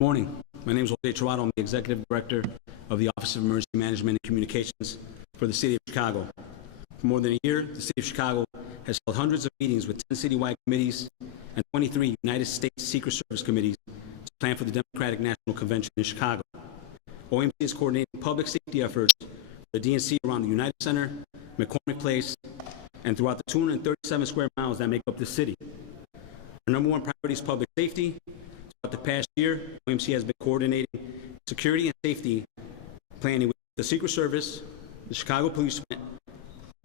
Morning. My name is Jose Trovato. I'm the Executive Director of the Office of Emergency Management and Communications for the City of Chicago. For more than a year, the City of Chicago has held hundreds of meetings with 10 citywide committees and 23 United States Secret Service committees to plan for the Democratic National Convention in Chicago. OMC is coordinating public safety efforts for the DNC around the United Center, McCormick Place, and throughout the 237 square miles that make up the city. Our number one priority is public safety. Throughout the past year, OMC has been coordinating security and safety planning with the Secret Service, the Chicago Police Department,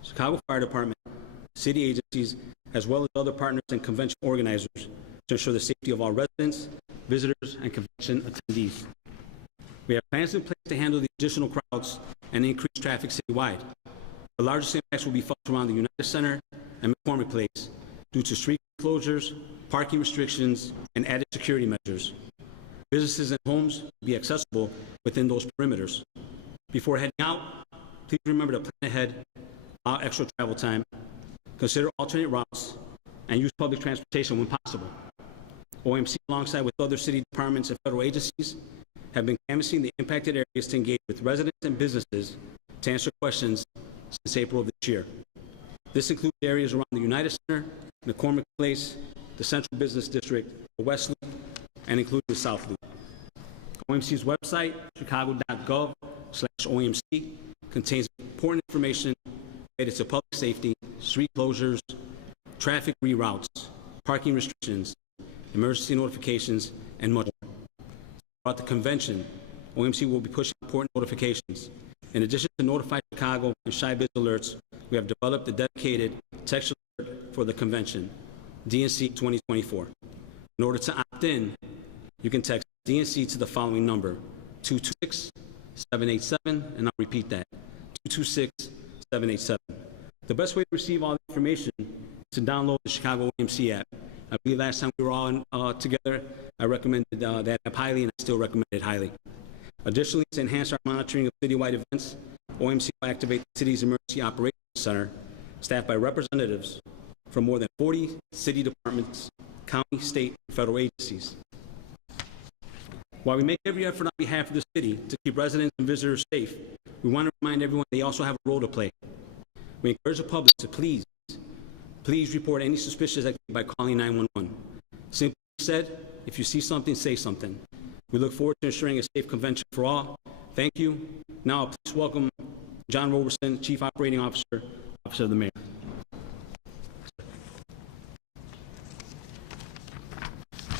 Chicago Fire Department, city agencies, as well as other partners and convention organizers to ensure the safety of all residents, visitors, and convention attendees. We have plans in place to handle the additional crowds and increase traffic citywide. The largest impacts will be felt around the United Center and McCormick Place due to street closures, parking restrictions, and added security measures. Businesses and homes will be accessible within those perimeters. Before heading out, please remember to plan ahead, allow extra travel time, consider alternate routes, and use public transportation when possible. OMC, alongside with other city departments and federal agencies, have been canvassing the impacted areas to engage with residents and businesses to answer questions since April of this year. This includes areas around the United Center, McCormick Place, the Central Business District, the West Loop, and including the South Loop. OMC's website, chicago.gov/OMC, contains important information related to public safety, street closures, traffic reroutes, parking restrictions, emergency notifications, and much more. Throughout the convention, OMC will be pushing important notifications. In addition to Notify Chicago and Shy-Biz alerts, we have developed a dedicated text alert for the convention, DNC 2024. In order to opt in, you can text DNC to the following number, 226-787, and I'll repeat that, 226-787. The best way to receive all the information is to download the Chicago OMC app. I believe last time we were all together, I recommended that app highly, and I still recommend it highly. Additionally, to enhance our monitoring of citywide events, OMC will activate the city's Emergency Operations Center, staffed by representatives from more than 40 city departments, county, state, and federal agencies. While we make every effort on behalf of the city to keep residents and visitors safe, we want to remind everyone they also have a role to play. We encourage the public to please report any suspicious activity by calling 911. Simply said, if you see something, say something. We look forward to ensuring a safe convention for all. Thank you. Now, please welcome John Roberson, Chief Operating Officer, Office of the Mayor.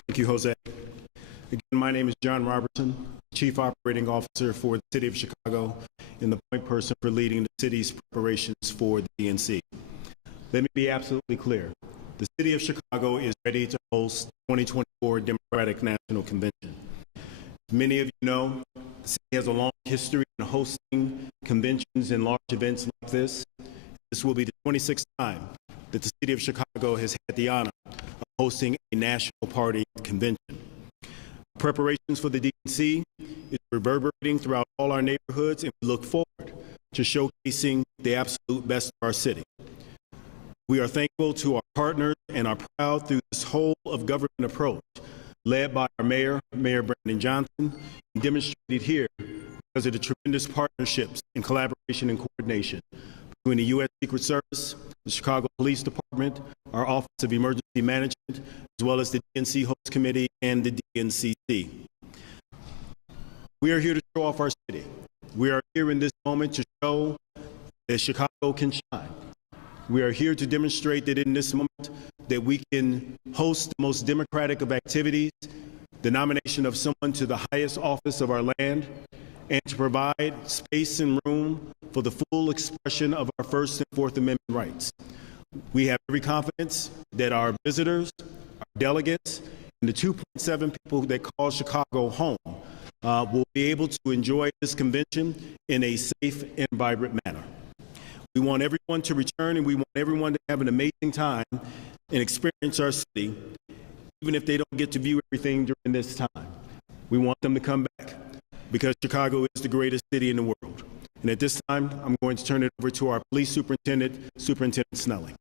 Thank you, Jose. Again, my name is John Robertson, Chief Operating Officer for the City of Chicago and the point person for leading the city's preparations for the DNC. Let me be absolutely clear. The City of Chicago is ready to host the 2024 Democratic National Convention. As many of you know, the city has a long history in hosting conventions and large events like this. This will be the 26th time that the City of Chicago has had the honor of hosting a national party convention. Preparations for the DNC is reverberating throughout all our neighborhoods, and we look forward to showcasing the absolute best of our city. We are thankful to our partners and are proud through this whole of government approach, led by our Mayor Brandon Johnson, and demonstrated here because of the tremendous partnerships and collaboration and coordination between the U.S. Secret Service, the Chicago Police Department, our Office of Emergency Management, as well as the DNC Host Committee and the DNCC. We are here to show off our city. We are here in this moment to show that Chicago can shine. We are here to demonstrate that in this moment that we can host the most democratic of activities, the nomination of someone to the highest office of our land, and to provide space and room for the full expression of our First and Fourth Amendment rights. We have every confidence that our visitors, our delegates, and the 2.7 people that call Chicago home will be able to enjoy this convention in a safe and vibrant manner. We want everyone to return, and we want everyone to have an amazing time and experience our city, even if they don't get to view everything during this time. We want them to come back because Chicago is the greatest city in the world. And at this time, I'm going to turn it over to our police superintendent, Superintendent Snelling.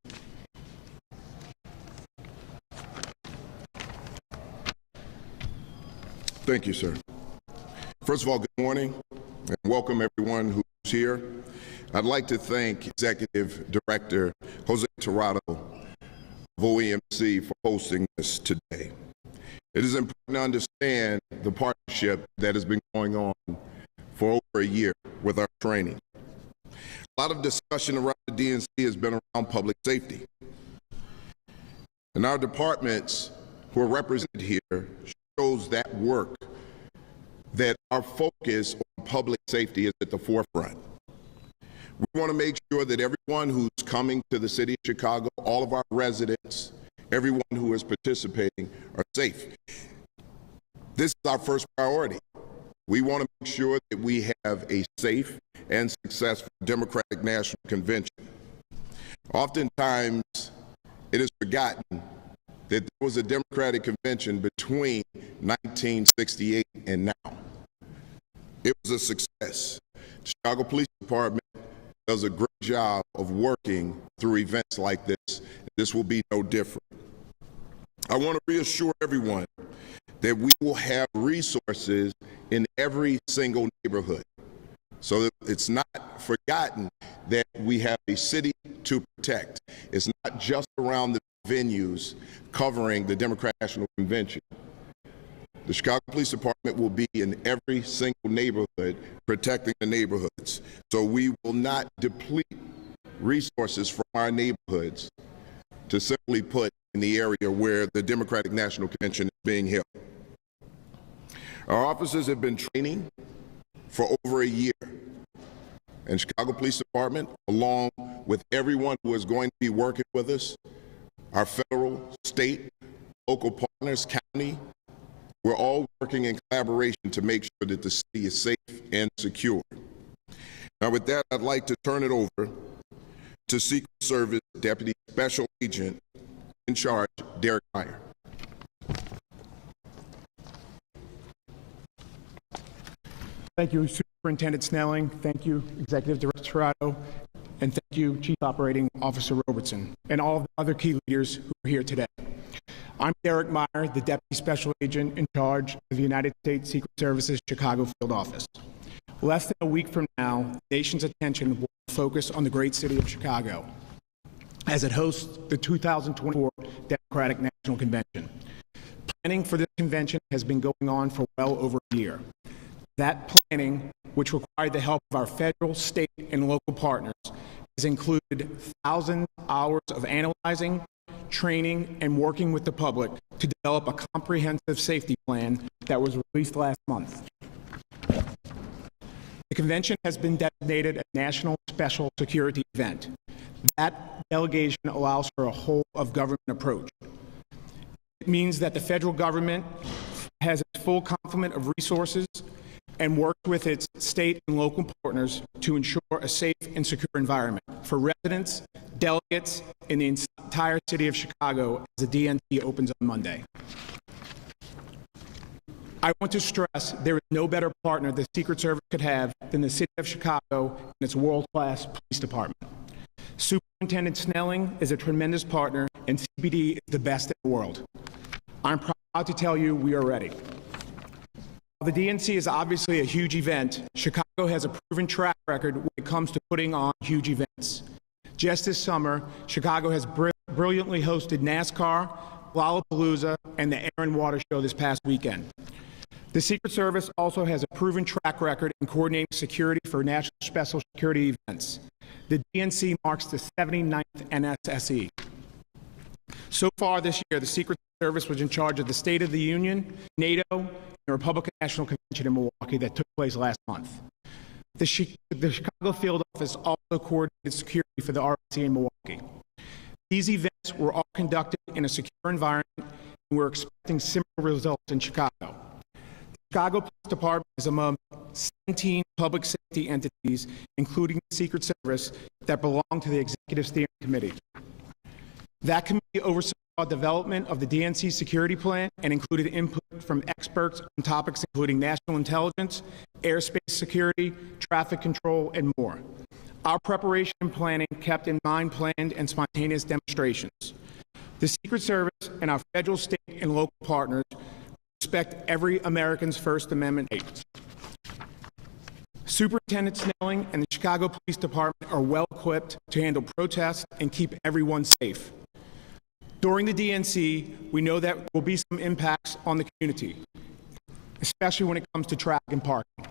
Thank you, sir. First of all, good morning and welcome everyone who's here. I'd like to thank Executive Director Jose Tirado of OEMC for hosting this today. It is important to understand the partnership that has been going on for over a year with our training. A lot of discussion around the DNC has been around public safety. And our departments who are represented here shows that work, that our focus on public safety is at the forefront. We want to make sure that everyone who's coming to the city of Chicago, all of our residents, everyone who is participating are safe. This is our first priority. We want to make sure that we have a safe and successful Democratic National Convention. Oftentimes, it is forgotten that there was a Democratic Convention between 1968 and now. It was a success. The Chicago Police Department does a great job of working through events like this. This will be no different. I want to reassure everyone that we will have resources in every single neighborhood. So that it's not forgotten that we have a city to protect. It's not just around the venues covering the Democratic National Convention. The Chicago Police Department will be in every single neighborhood protecting the neighborhoods. So we will not deplete resources from our neighborhoods to simply put in the area where the Democratic National Convention is being held. Our officers have been training for over a year. And Chicago Police Department, along with everyone who is going to be working with us, our federal, state, local partners, county, we're all working in collaboration to make sure that the city is safe and secure. Now with that, I'd like to turn it over to Secret Service Deputy Special Agent in charge, Derek Meyer. Thank you, Superintendent Snelling. Thank you, Executive Director Tirado. And thank you, Chief Operating Officer Robertson, and all of the other key leaders who are here today. I'm Derek Meyer, the Deputy Special Agent in charge of the United States Secret Service's Chicago Field Office. Less than a week from now, the nation's attention will focus on the great city of Chicago as it hosts the 2024 Democratic National Convention. Planning for this convention has been going on for well over a year. That planning, which required the help of our federal, state, and local partners, has included thousands of hours of analyzing, training, and working with the public to develop a comprehensive safety plan that was released last month. The convention has been designated a national special security event. That delegation allows for a whole-of-government approach. It means that the federal government has its full complement of resources and works with its state and local partners to ensure a safe and secure environment for residents, delegates, and the entire city of Chicago as the DNC opens on Monday. I want to stress there is no better partner the Secret Service could have than the city of Chicago and its world-class police department. Superintendent Snelling is a tremendous partner, and CPD is the best in the world. I'm proud to tell you we are ready. While the DNC is obviously a huge event, Chicago has a proven track record when it comes to putting on huge events. Just this summer, Chicago has brilliantly hosted NASCAR, Lollapalooza, and the Air and Water Show this past weekend. The Secret Service also has a proven track record in coordinating security for national special security events. The DNC marks the 79th NSSE. So far this year, the Secret Service was in charge of the State of the Union, NATO, and the Republican National Convention in Milwaukee that took place last month. The Chicago Field Office also coordinated security for the RNC in Milwaukee. These events were all conducted in a secure environment, and we're expecting similar results in Chicago. The Chicago Police Department is among 17 public safety entities, including the Secret Service, that belong to the Executive Steering Committee. That committee oversaw development of the DNC security plan and included input from experts on topics including national intelligence, airspace security, traffic control, and more. Our preparation and planning kept in mind planned and spontaneous demonstrations. The Secret Service and our federal, state, and local partners are respect every American's First Amendment rights. Superintendent Snelling and the Chicago Police Department are well equipped to handle protests and keep everyone safe. During the DNC, we know that there will be some impacts on the community, especially when it comes to traffic and parking.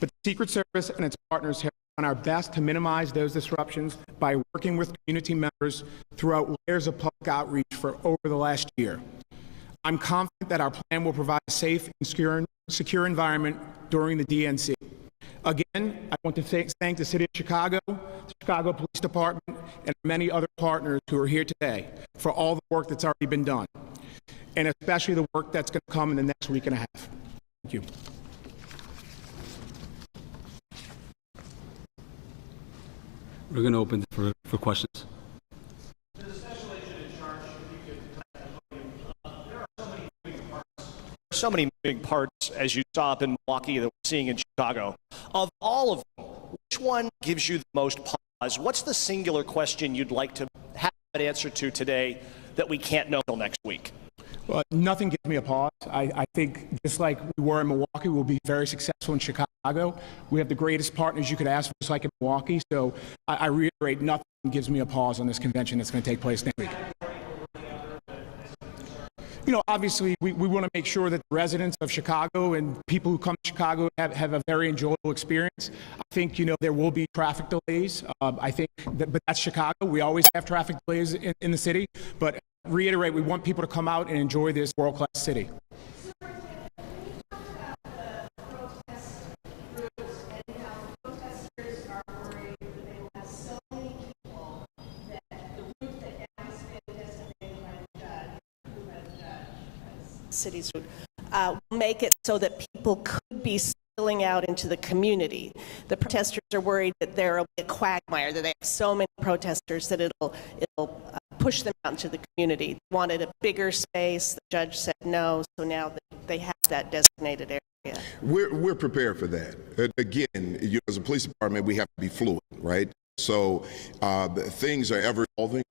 But the Secret Service and its partners have done our best to minimize those disruptions by working with community members throughout layers of public outreach for over the last year. I'm confident that our plan will provide a safe and secure environment during the DNC. Again, I want to thank the City of Chicago, the Chicago Police Department, and many other partners who are here today for all the work that's already been done, and especially the work that's going to come in the next week and a half. Thank you. We're going to open for questions. So many moving parts as you saw up in Milwaukee that we're seeing in Chicago. Of all of them, which one gives you the most pause? What's the singular question you'd like to have an answer to today that we can't know until next week? Well, nothing gives me a pause. I think just like we were in Milwaukee, we'll be very successful in Chicago. We have the greatest partners you could ask for, just like in Milwaukee. So I reiterate, nothing gives me a pause on this convention that's going to take place next week. You know, obviously, we want to make sure that the residents of Chicago and people who come to Chicago have a very enjoyable experience. I think, you know, there will be traffic delays. I think, but that's Chicago. We always have traffic delays in the city. But reiterate, we want people to come out and enjoy this world-class city. Cities would make it so that people could be spilling out into the community. The protesters are worried that there will be a quagmire, that they have so many protesters that it'll push them out into the community. They wanted a bigger space. The judge said no, so now they have that designated area. We're prepared for that. Again, you know, as a police department, we have to be fluid, right? So things are ever evolving,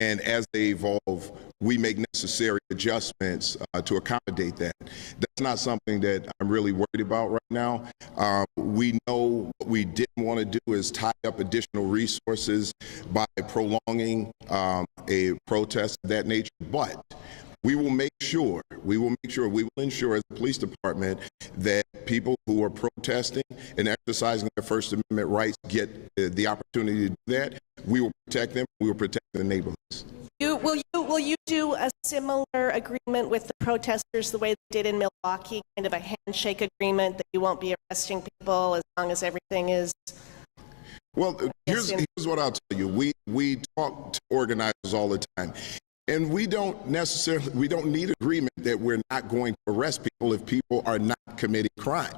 and as they evolve, we make necessary adjustments to accommodate that. That's not something that I'm really worried about right now. We know what we didn't want to do is tie up additional resources by prolonging a protest of that nature, but we will ensure as a police department that people who are protesting and exercising their First Amendment rights get the opportunity to do that. We will protect them. We will protect the neighborhoods. Will you do a similar agreement with the protesters the way they did in Milwaukee, kind of a handshake agreement that you won't be arresting people as long as everything is? Well, here's what I'll tell you. We talk to organizers all the time. And we don't need agreement that we're not going to arrest people if people are not committing crimes.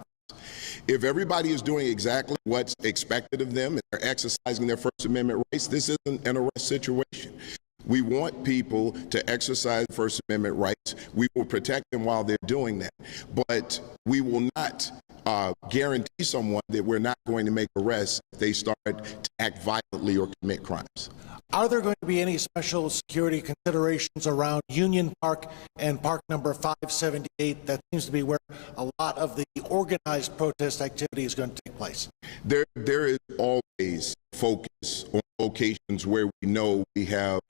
If everybody is doing exactly what's expected of them and they're exercising their First Amendment rights, this isn't an arrest situation. We want people to exercise First Amendment rights. We will protect them while they're doing that. But we will not guarantee someone that we're not going to make arrests if they start to act violently or commit crimes. Are there going to be any special security considerations around Union Park and Park number 578? That seems to be where a lot of the organized protest activity is going to take place. There is always focus on locations where we know we have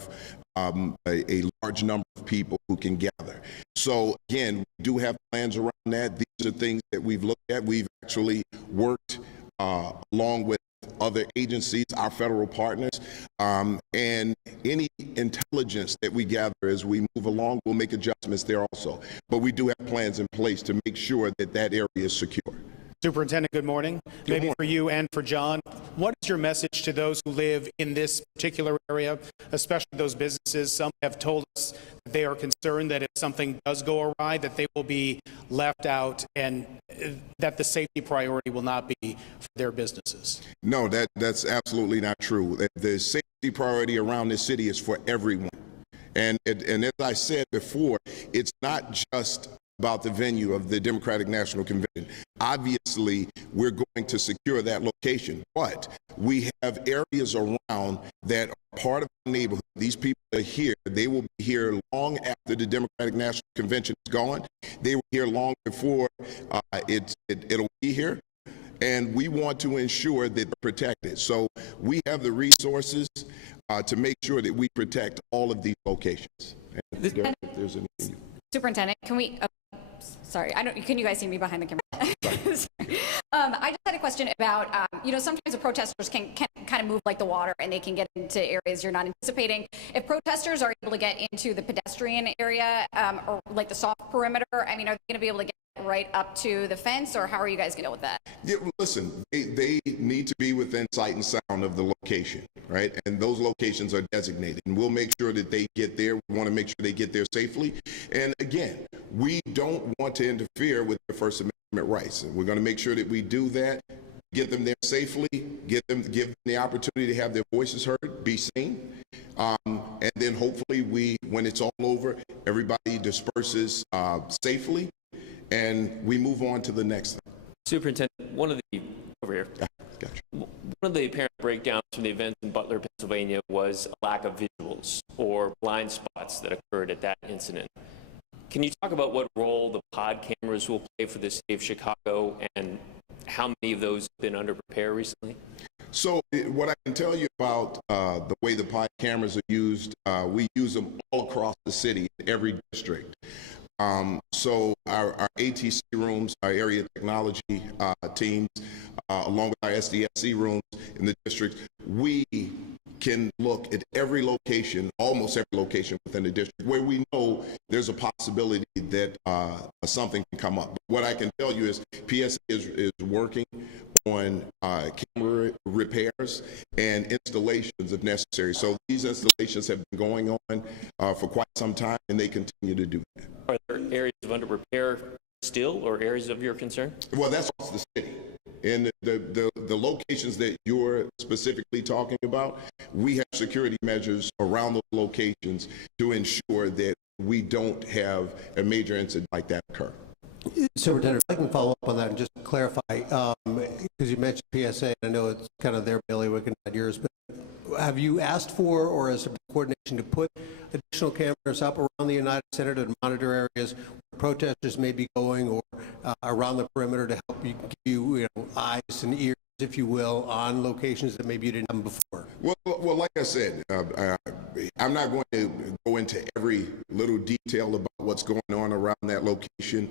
a large number of people who can gather. So again, we do have plans around that. These are things that we've looked at. We've actually worked along with other agencies, our federal partners, and any intelligence that we gather as we move along, we'll make adjustments there also. But we do have plans in place to make sure that that area is secure. Superintendent, good morning. Maybe for you and for John, what is your message to those who live in this particular area, especially those businesses? Some have told us that they are concerned that if something does go awry, that they will be left out and that the safety priority will not be for their businesses. No, that's absolutely not true. The safety priority around this city is for everyone. And as I said before, it's not just about the venue of the Democratic National Convention. Obviously, we're going to secure that location, but we have areas around that are part of the neighborhood. These people are here. They will be here long after the Democratic National Convention is gone. They were here long before it'll be here. And we want to ensure that they're protected. So we have the resources to make sure that we protect all of these locations. And Derek, if there's anything. Superintendent, can we? Sorry, can you guys see me behind the camera? I just had a question about, sometimes the protesters can kind of move like the water and they can get into areas you're not anticipating. If protesters are able to get into the pedestrian area or like the soft perimeter, I mean, are they going to be able to get right up to the fence, or how are you guys going to deal with that? Yeah, listen, they need to be within sight and sound of the location, right? And those locations are designated, and we'll make sure that they get there. We want to make sure they get there safely. And again, we don't want to interfere with their First Amendment rights. And we're going to make sure that we do that, get them there safely, give them the opportunity to have their voices heard, be seen. And then hopefully when it's all over, everybody disperses safely, and we move on to the next thing. Superintendent, one of the apparent breakdowns from the events in Butler, Pennsylvania was a lack of visuals or blind spots that occurred at that incident. Can you talk about what role the pod cameras will play for the city of Chicago, and how many of those have been under repair recently? So what I can tell you about the way the pod cameras are used, we use them all across the city, in every district. So our ATC rooms, our area technology teams, along with our SDSC rooms in the district, we can look at every location, almost every location within the district, where we know there's a possibility that something can come up. But what I can tell you is PSA is working on camera repairs and installations if necessary. So these installations have been going on for quite some time, and they continue to do that. Are there areas of under repair still, or areas of your concern? Well, that's across the city. In the locations that you're specifically talking about, we have security measures around those locations to ensure that we don't have a major incident like that occur. Superintendent, if I can follow up on that and just clarify, because you mentioned PSA, and I know it's kind of their bailiwick and not yours, but have you asked for, or is there coordination to put additional cameras up around the United Center to monitor areas where protesters may be going, or around the perimeter to help you give you eyes and ears, if you will, on locations that maybe you didn't have before? Well, like I said, I'm not going to go into every little detail about what's going on around that location.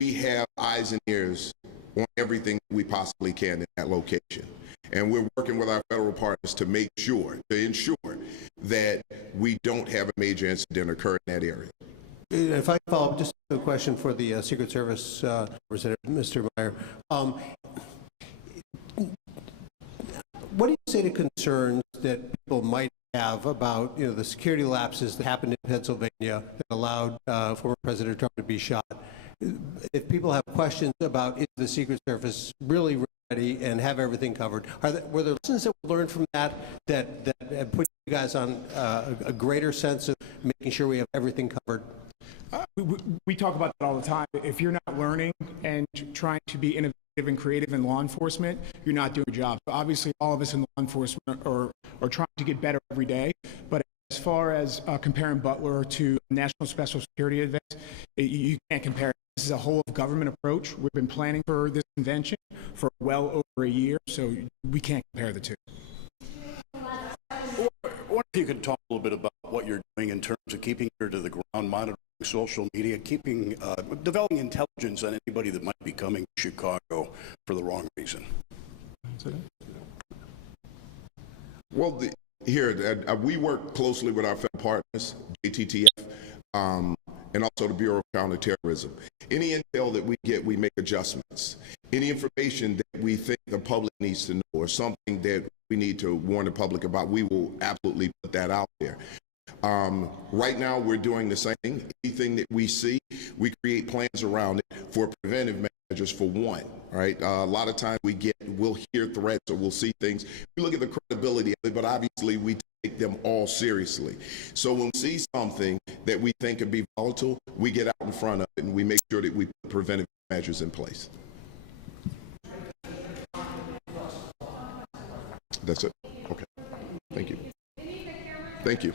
We have eyes and ears on everything we possibly can in that location. And we're working with our federal partners to ensure that we don't have a major incident occur in that area. If I can follow up, just a question for the Secret Service Representative, Mr. Meyer. What do you say to concerns that people might have about the security lapses that happened in Pennsylvania that allowed former President Trump to be shot? If people have questions about is the Secret Service really ready and have everything covered, were there lessons that were learned from that have put you guys on a greater sense of making sure we have everything covered? We talk about that all the time. If you're not learning and trying to be innovative and creative in law enforcement, you're not doing your job. So obviously, all of us in law enforcement are trying to get better every day. But as far as comparing Butler to national special security events, you can't compare. This is a whole of government approach. We've been planning for this convention for well over a year, so we can't compare the two. I wonder if you could talk a little bit about what you're doing in terms of keeping ear to the ground, monitoring social media, developing intelligence on anybody that might be coming to Chicago for the wrong reason. Well, we work closely with our federal partners, JTTF, and also the Bureau of Counterterrorism. Any intel that we get, we make adjustments. Any information that we think the public needs to know, or something that we need to warn the public about, we will absolutely put that out there. Right now, we're doing the same thing. Anything that we see, we create plans around it for preventive measures for one, right? A lot of times we'll hear threats or we'll see things. We look at the credibility of it, but obviously we take them all seriously. So when we see something that we think could be volatile, we get out in front of it and we make sure that we put preventive measures in place. That's it. Okay. Thank you. Thank you.